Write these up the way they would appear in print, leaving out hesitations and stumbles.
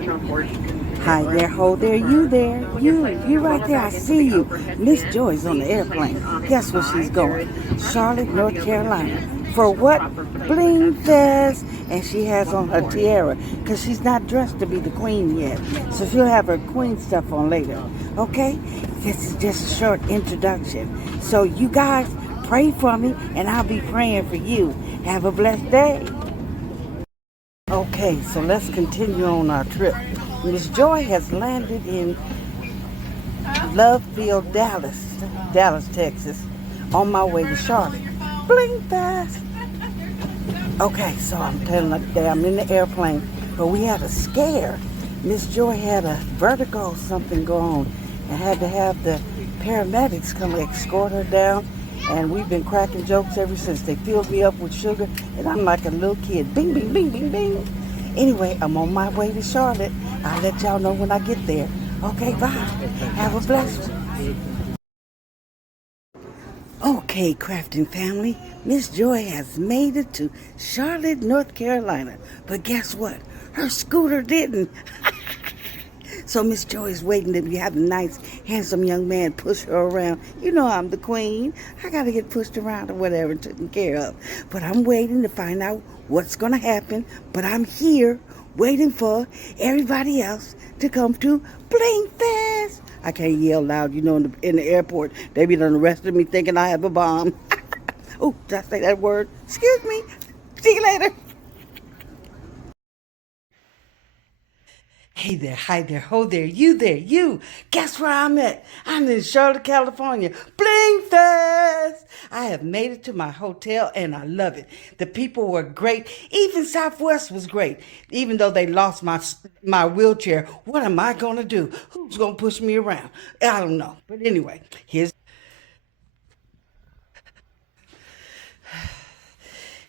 Hi there, ho there, you there, you right there, I see you. Miss Joy's on the airplane. Guess where she's going? Charlotte, North Carolina. For what? Bling Fest. And she has on her tiara, because she's not dressed to be the queen yet. So she'll have her queen stuff on later. Okay? This is just a short introduction. So you guys pray for me, and I'll be praying for you. Have a blessed day. Okay, so let's continue on our trip. Miss Joy has landed in Lovefield, Dallas, Texas, on my way to Charlotte. Bling Fest. Okay, so I'm telling you, I'm in the airplane, but we had a scare. Miss Joy had a vertigo, something go on, and had to have the paramedics come escort her down. And we've been cracking jokes ever since. They filled me up with sugar, and I'm like a little kid. Bing, bing, bing, bing, bing. Anyway, I'm on my way to Charlotte. I'll let y'all know when I get there. Okay, bye. Have a blessed one. Okay, crafting family. Miss Joy has made it to Charlotte, North Carolina. But guess what? Her scooter didn't. So Miss Joy is waiting to have a nice, handsome young man push her around. You know I'm the queen. I got to get pushed around or whatever, taken care of. But I'm waiting to find out what's going to happen. But I'm here waiting for everybody else to come to Bling Fest. I can't yell loud, you know, in the airport. They be done arrested me thinking I have a bomb. Oh, did I say that word? Excuse me. See you later. Hey there, hi there, ho there, you. Guess where I'm at? I'm in Charlotte, California. Bling Fest! I have made it to my hotel and I love it. The people were great. Even Southwest was great. Even though they lost my wheelchair, what am I going to do? Who's going to push me around? I don't know. But anyway,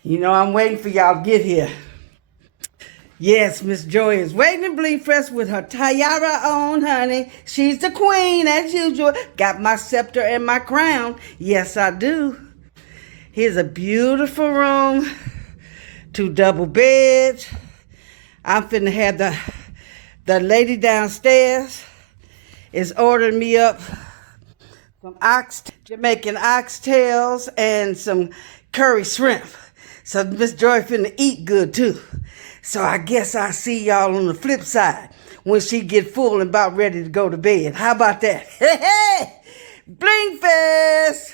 I'm waiting for y'all to get here. Yes, Miss Joy is waiting in Bling Fest with her tiara on, honey. She's the queen, as usual. Got my scepter and my crown. Yes, I do. Here's a beautiful room. 2 double beds. I'm finna have the lady downstairs is ordering me up some Jamaican oxtails and some curry shrimp. So Miss Joy finna eat good too. So I guess I'll see y'all on the flip side when she get full and about ready to go to bed. How about that? Hey, hey! Bling Fest!